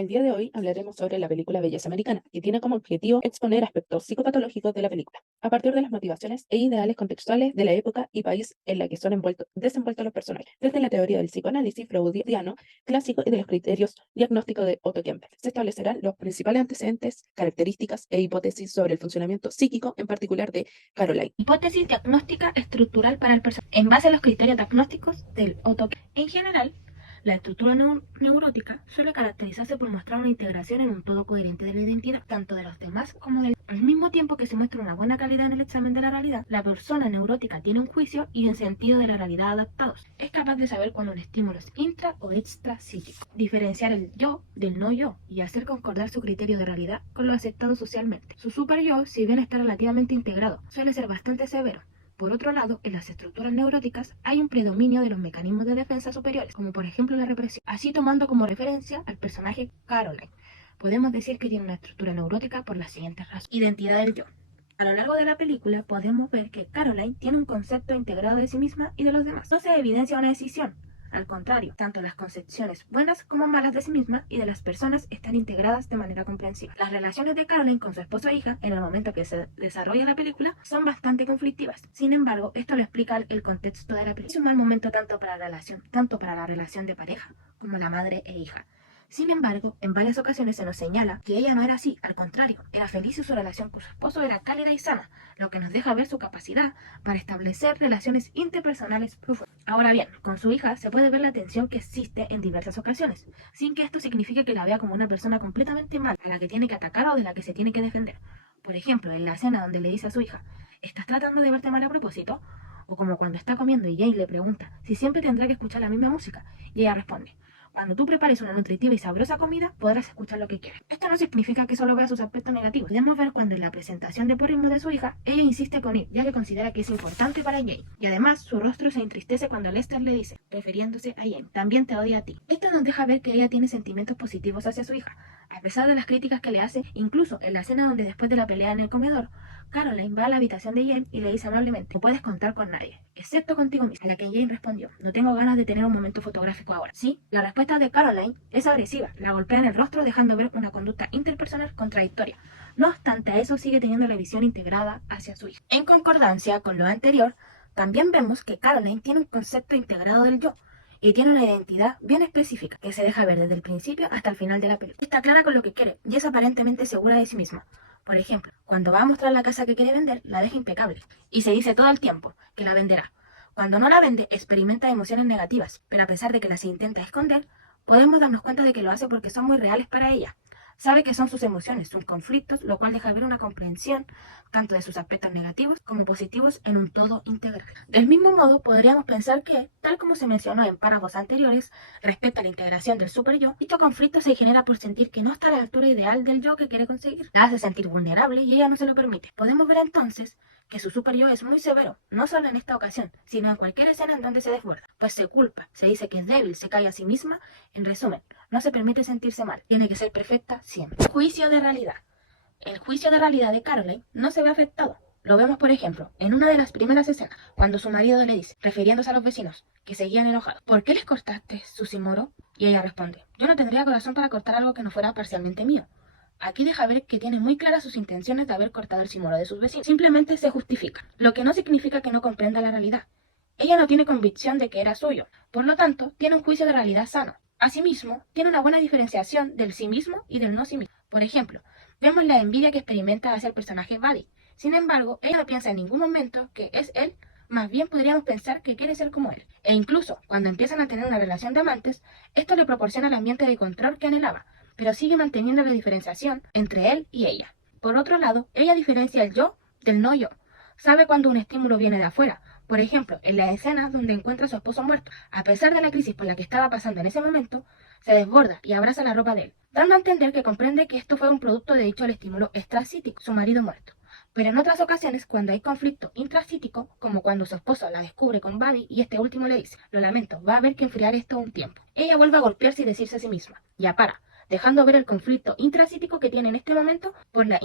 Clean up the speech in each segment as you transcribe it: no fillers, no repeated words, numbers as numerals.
El día de hoy hablaremos sobre la película Belleza Americana, que tiene como objetivo exponer aspectos psicopatológicos de la película, a partir de las motivaciones e ideales contextuales de la época y país en la que son desenvueltos los personajes, desde la teoría del psicoanálisis freudiano clásico y de los criterios diagnósticos de Otto Kempf. Se establecerán los principales antecedentes, características e hipótesis sobre el funcionamiento psíquico, en particular de Caroline. Hipótesis diagnóstica estructural para el personaje. En base a los criterios diagnósticos del Otto Kempf. En general, la estructura neurótica suele caracterizarse por mostrar una integración en un todo coherente de la identidad, tanto de los demás como del... Al mismo tiempo que se muestra una buena calidad en el examen de la realidad, la persona neurótica tiene un juicio y un sentido de la realidad adaptados. Es capaz de saber cuando un estímulo es intra o extra psíquico, diferenciar el yo del no yo y hacer concordar su criterio de realidad con lo aceptado socialmente. Su super yo, si bien está relativamente integrado, suele ser bastante severo. Por otro lado, en las estructuras neuróticas hay un predominio de los mecanismos de defensa superiores, como por ejemplo la represión. Así, tomando como referencia al personaje Caroline, podemos decir que tiene una estructura neurótica por las siguientes razones. Identidad del yo. A lo largo de la película podemos ver que Caroline tiene un concepto integrado de sí misma y de los demás. No se evidencia una decisión. Al contrario, tanto las concepciones buenas como malas de sí misma y de las personas están integradas de manera comprensiva. Las relaciones de Caroline con su esposo e hija, en el momento que se desarrolla la película, son bastante conflictivas. Sin embargo, esto lo explica el contexto de la película. Es un mal momento tanto para la relación de pareja como la madre e hija. Sin embargo, en varias ocasiones se nos señala que ella no era así, al contrario, era feliz y su relación con su esposo era cálida y sana, lo que nos deja ver su capacidad para establecer relaciones interpersonales profundas. Ahora bien, con su hija se puede ver la tensión que existe en diversas ocasiones, sin que esto signifique que la vea como una persona completamente mala, a la que tiene que atacar o de la que se tiene que defender. Por ejemplo, en la escena donde le dice a su hija, ¿estás tratando de verte mal a propósito? O como cuando está comiendo y Jay le pregunta si siempre tendrá que escuchar la misma música, y ella responde, cuando tú prepares una nutritiva y sabrosa comida, podrás escuchar lo que quieras. Esto no significa que solo vea sus aspectos negativos. Podemos ver cuando en la presentación de porrismo de su hija, ella insiste con él, ya que considera que es importante para Jane. Y además, su rostro se entristece cuando Lester le dice, refiriéndose a Jane, también te odia a ti. Esto nos deja ver que ella tiene sentimientos positivos hacia su hija, a pesar de las críticas que le hace, incluso en la escena donde después de la pelea en el comedor, Caroline va a la habitación de Jane y le dice amablemente, no puedes contar con nadie, excepto contigo misma. A la que Jane respondió, no tengo ganas de tener un momento fotográfico ahora. Sí, la respuesta de Caroline es agresiva, la golpea en el rostro dejando ver una conducta interpersonal contradictoria. No obstante, a eso sigue teniendo la visión integrada hacia su hija. En concordancia con lo anterior, también vemos que Caroline tiene un concepto integrado del yo, y tiene una identidad bien específica que se deja ver desde el principio hasta el final de la película. Está clara con lo que quiere y es aparentemente segura de sí misma. Por ejemplo, cuando va a mostrar la casa que quiere vender, la deja impecable y se dice todo el tiempo que la venderá. Cuando no la vende, experimenta emociones negativas, pero a pesar de que las intenta esconder, podemos darnos cuenta de que lo hace porque son muy reales para ella. Sabe que son sus emociones, sus conflictos, lo cual deja ver una comprensión tanto de sus aspectos negativos como positivos en un todo integral. Del mismo modo, podríamos pensar que, tal como se mencionó en párrafos anteriores, respecto a la integración del super yo, dicho conflicto se genera por sentir que no está a la altura ideal del yo que quiere conseguir. La hace sentir vulnerable y ella no se lo permite. Podemos ver entonces que su super yo es muy severo, no solo en esta ocasión, sino en cualquier escena en donde se desborda, pues se culpa, se dice que es débil, se cae a sí misma, en resumen, no se permite sentirse mal, tiene que ser perfecta siempre. Juicio de realidad. El juicio de realidad de Caroline no se ve afectado. Lo vemos, por ejemplo, en una de las primeras escenas, cuando su marido le dice, refiriéndose a los vecinos, que seguían enojados, ¿por qué les cortaste su simoro? Y ella responde, yo no tendría corazón para cortar algo que no fuera parcialmente mío. Aquí deja ver que tiene muy claras sus intenciones de haber cortado el simoro de sus vecinos. Simplemente se justifica, lo que no significa que no comprenda la realidad. Ella no tiene convicción de que era suyo, por lo tanto, tiene un juicio de realidad sano. Asimismo, tiene una buena diferenciación del sí mismo y del no sí mismo. Por ejemplo, vemos la envidia que experimenta hacia el personaje Buddy. Sin embargo, ella no piensa en ningún momento que es él, más bien podríamos pensar que quiere ser como él. E incluso, cuando empiezan a tener una relación de amantes, esto le proporciona el ambiente de control que anhelaba, pero sigue manteniendo la diferenciación entre él y ella. Por otro lado, ella diferencia el yo del no yo. Sabe cuando un estímulo viene de afuera. Por ejemplo, en la escena donde encuentra a su esposo muerto, a pesar de la crisis por la que estaba pasando en ese momento, se desborda y abraza la ropa de él, dando a entender que comprende que esto fue un producto de dicho al estímulo extracítico, su marido muerto. Pero en otras ocasiones, cuando hay conflicto intracítico, como cuando su esposo la descubre con Buddy y este último le dice, lo lamento, va a haber que enfriar esto un tiempo. Ella vuelve a golpearse y decirse a sí misma, ya para, dejando ver el conflicto intracítico que tiene en este momento por la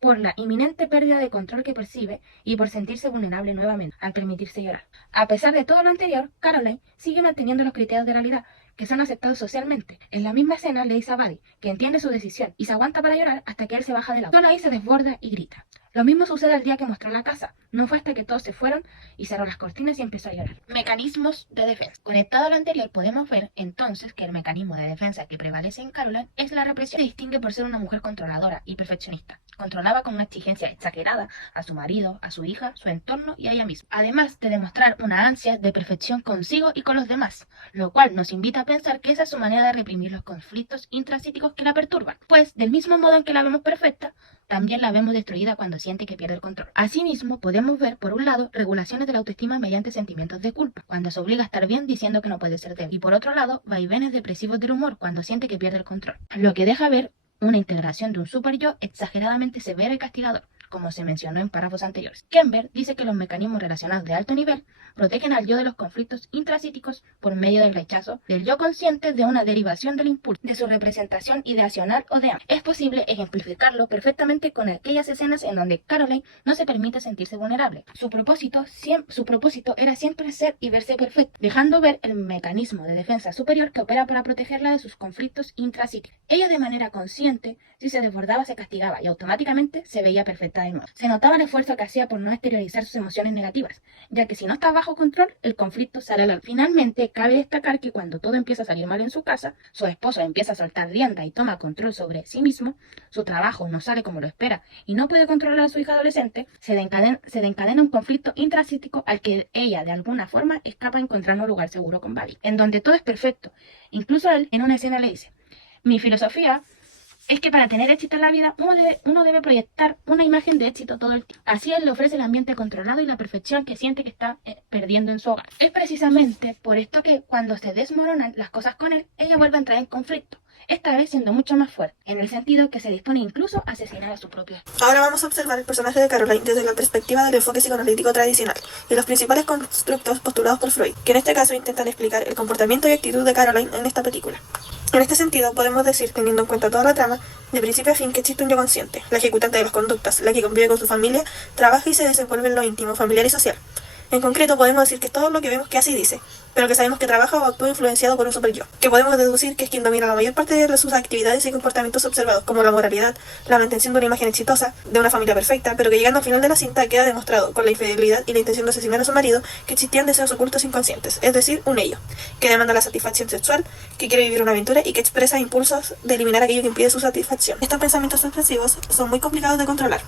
por la inminente pérdida de control que percibe y por sentirse vulnerable nuevamente al permitirse llorar. A pesar de todo lo anterior, Caroline sigue manteniendo los criterios de realidad que son aceptados socialmente. En la misma escena le dice a Buddy que entiende su decisión y se aguanta para llorar hasta que él se baja del auto. Solo ahí se desborda y grita. Lo mismo sucede el día que mostró la casa. No fue hasta que todos se fueron y cerró las cortinas y empezó a llorar. Mecanismos de defensa. Conectado a lo anterior, podemos ver entonces que el mecanismo de defensa que prevalece en Caroline es la represión. Se distingue por ser una mujer controladora y perfeccionista. Controlaba con una exigencia exagerada a su marido, a su hija, su entorno y a ella misma. Además de demostrar una ansia de perfección consigo y con los demás, lo cual nos invita a pensar que esa es su manera de reprimir los conflictos intrapsíquicos que la perturban. Pues, del mismo modo en que la vemos perfecta, también la vemos destruida cuando siente que pierde el control. Asimismo, podemos ver, por un lado, regulaciones de la autoestima mediante sentimientos de culpa, cuando se obliga a estar bien diciendo que no puede ser débil. Y por otro lado, vaivenes depresivos del humor, cuando siente que pierde el control. Lo que deja ver una integración de un super yo exageradamente severo y castigador, como se mencionó en párrafos anteriores. Kember dice que los mecanismos relacionados de alto nivel protegen al yo de los conflictos intrapsíquicos por medio del rechazo del yo consciente de una derivación del impulso, de su representación ideacional o de hambre. Es posible ejemplificarlo perfectamente con aquellas escenas en donde Caroline no se permite sentirse vulnerable. Su propósito era siempre ser y verse perfecta, dejando ver el mecanismo de defensa superior que opera para protegerla de sus conflictos intrapsíquicos. Ella de manera consciente, si se desbordaba, se castigaba y automáticamente se veía perfecta de nuevo. Se notaba el esfuerzo que hacía por no exteriorizar sus emociones negativas, ya que si no está bajo control, el conflicto sale a la luz. Finalmente, cabe destacar que cuando todo empieza a salir mal en su casa, su esposo empieza a soltar rienda y toma control sobre sí mismo, su trabajo no sale como lo espera y no puede controlar a su hija adolescente, se desencadena un conflicto intrapsíquico al que ella de alguna forma escapa encontrando un lugar seguro con Buddy, en donde todo es perfecto. Incluso él en una escena le dice: mi filosofía es que para tener éxito en la vida uno debe proyectar una imagen de éxito todo el tiempo. Así él le ofrece el ambiente controlado y la perfección que siente que está perdiendo en su hogar. Es precisamente por esto que cuando se desmoronan las cosas con él, ella vuelve a entrar en conflicto, esta vez siendo mucho más fuerte, en el sentido que se dispone incluso a asesinar a su propio esposo. Ahora vamos a observar el personaje de Caroline desde la perspectiva del enfoque psicoanalítico tradicional y los principales constructos postulados por Freud, que en este caso intentan explicar el comportamiento y actitud de Caroline en esta película. En este sentido, podemos decir, teniendo en cuenta toda la trama, de principio a fin que existe un yo consciente, la ejecutante de las conductas, la que convive con su familia, trabaja y se desenvuelve en lo íntimo, familiar y social. En concreto, podemos decir que es todo lo que vemos que hace y dice, pero que sabemos que trabaja o actúa influenciado por un super yo, que podemos deducir que es quien domina la mayor parte de sus actividades y comportamientos observados, como la moralidad, la mantención de una imagen exitosa, de una familia perfecta, pero que llegando al final de la cinta queda demostrado, con la infidelidad y la intención de asesinar a su marido, que existían deseos ocultos inconscientes, es decir, un ello, que demanda la satisfacción sexual, que quiere vivir una aventura y que expresa impulsos de eliminar aquello que impide su satisfacción. Estos pensamientos obsesivos son muy complicados de controlar.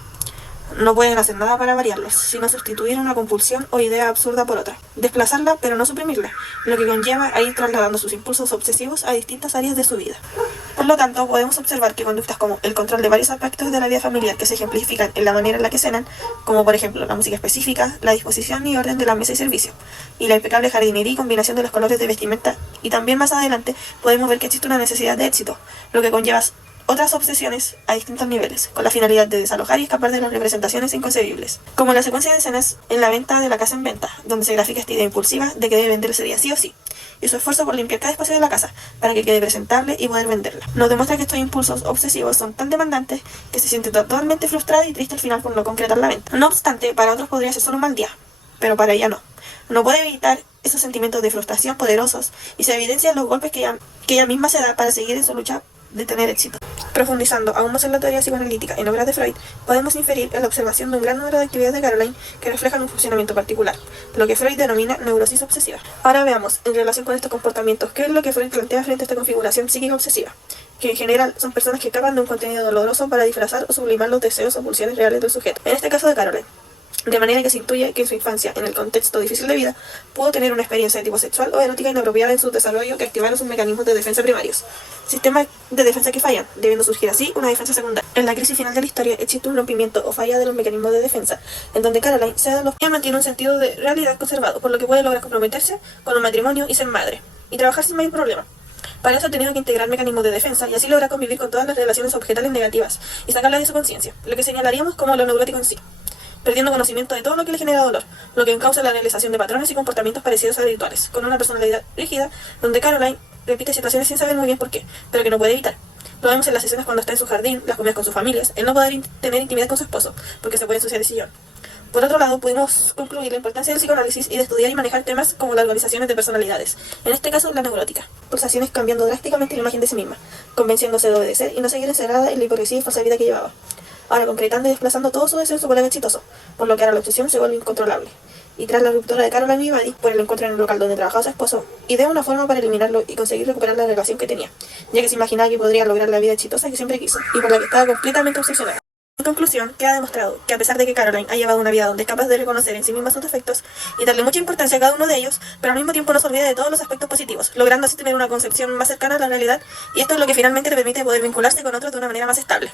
No pueden hacer nada para variarlos, sino sustituir una compulsión o idea absurda por otra. Desplazarla, pero no suprimirla, lo que conlleva a ir trasladando sus impulsos obsesivos a distintas áreas de su vida. Por lo tanto, podemos observar que conductas como el control de varios aspectos de la vida familiar que se ejemplifican en la manera en la que cenan, como por ejemplo la música específica, la disposición y orden de la mesa y servicio, y la impecable jardinería y combinación de los colores de vestimenta, y también más adelante podemos ver que existe una necesidad de éxito, lo que conlleva otras obsesiones a distintos niveles, con la finalidad de desalojar y escapar de las representaciones inconcebibles, como la secuencia de escenas en la venta de la casa en venta, donde se grafica esta idea impulsiva de que debe vender ese día sí o sí, y su esfuerzo por limpiar cada espacio de la casa para que quede presentable y poder venderla. Nos demuestra que estos impulsos obsesivos son tan demandantes que se siente totalmente frustrada y triste al final por no concretar la venta. No obstante, para otros podría ser solo un mal día, pero para ella no. No puede evitar esos sentimientos de frustración poderosos y se evidencian los golpes que ella misma se da para seguir en su lucha de tener éxito. Profundizando aún más en la teoría psicoanalítica en obras de Freud, podemos inferir en la observación de un gran número de actividades de Caroline que reflejan un funcionamiento particular, lo que Freud denomina neurosis obsesiva. Ahora veamos, en relación con estos comportamientos, qué es lo que Freud plantea frente a esta configuración psíquica obsesiva, que en general son personas que escapan de un contenido doloroso para disfrazar o sublimar los deseos o pulsiones reales del sujeto, en este caso de Caroline. De manera que se intuye que en su infancia, en el contexto difícil de vida, pudo tener una experiencia de tipo sexual o erótica inapropiada en su desarrollo que activaron sus mecanismos de defensa primarios. Sistemas de defensa que fallan, debiendo surgir así una defensa secundaria. En la crisis final de la historia existe un rompimiento o falla de los mecanismos de defensa, en donde Caroline se da y mantiene un sentido de realidad conservado, por lo que puede lograr comprometerse con un matrimonio y ser madre, y trabajar sin mayor problema. Para eso ha tenido que integrar mecanismos de defensa y así logra convivir con todas las relaciones objetales negativas y sacarlas de su conciencia, lo que señalaríamos como lo neurótico en sí, perdiendo conocimiento de todo lo que le genera dolor, lo que encausa la realización de patrones y comportamientos parecidos a habituales, con una personalidad rígida, donde Caroline repite situaciones sin saber muy bien por qué, pero que no puede evitar. Lo vemos en las escenas cuando está en su jardín, las comidas con sus familias, el no poder tener intimidad con su esposo, porque se puede ensuciar el sillón. Por otro lado, pudimos concluir la importancia del psicoanálisis y de estudiar y manejar temas como las organizaciones de personalidades, en este caso la neurótica, pulsaciones cambiando drásticamente la imagen de sí misma, convenciéndose de obedecer y no seguir encerrada en la hipocresía y falsa vida que llevaba. Ahora concretando y desplazando todo su deseo en su colega exitoso, por lo que ahora la obsesión se vuelve incontrolable. Y tras la ruptura de Caroline y Buddy, por el encuentro en el local donde trabajaba su esposo, ideó una forma para eliminarlo y conseguir recuperar la relación que tenía, ya que se imaginaba que podría lograr la vida exitosa que siempre quiso, y por la que estaba completamente obsesionada. En conclusión, queda demostrado que a pesar de que Caroline ha llevado una vida donde es capaz de reconocer en sí misma sus defectos y darle mucha importancia a cada uno de ellos, pero al mismo tiempo no se olvida de todos los aspectos positivos, logrando así tener una concepción más cercana a la realidad, y esto es lo que finalmente le permite poder vincularse con otros de una manera más estable.